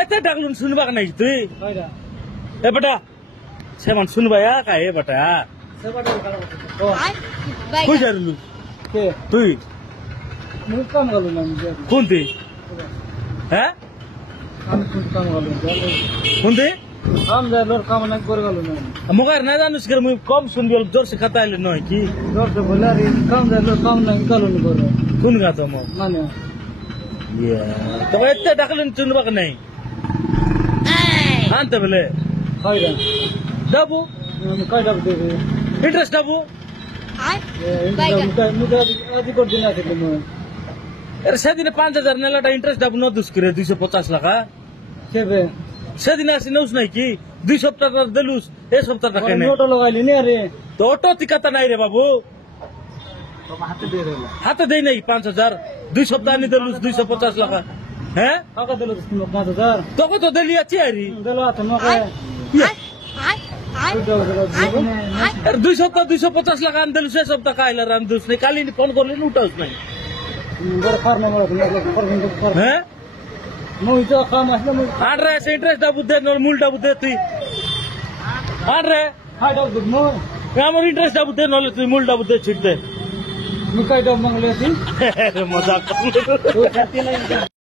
এতে ডাকলুন শুনবা নাই তুই এ বেটা সেমান শুনবা কা এ বেটা কই যারলু তুই কোনটি হ্যাঁ কোনটি মুখার না জানিস করে মুই কম শুনবি জোর সে খাতা আইলে নয় কি কোন গাছ মানে তবে এতে ডাকলেন শুনবা নাই আনতে বলে ডাবু ইন্টারেস্ট ডাবু সেদিনে 5,000 নেলাটা ইন্টারেস্ট ডাবু নদুস করে 250 টাকা সেদিনে আসি নৌস নাই কি 2 সপ্তাহ দিলুস এই সপ্তাহ টাকা নেই লাগাইলি তো অটো টিকাতা নাই রে বাবু হাতে দেই নাই 5,000 2 সপ্তাহ নি দিলুস 250 টাকা হ্যাঁ তোকে তো দিলি আছে আরি 2 সপ্তাহ 250 টাকা আন দিলুস এই সপ্তাহ কাইলা রান দুস নাই কালি ফোন করলি উঠাউস নাই হ্যাঁ আরে ইন্টারেস্ট ডাবু দে মূল ডাবু দে তুই আরে আমার ইন্টারেস্ট ডাবু দে নলে তুই মূল ডাবু দে ছিট দে মজা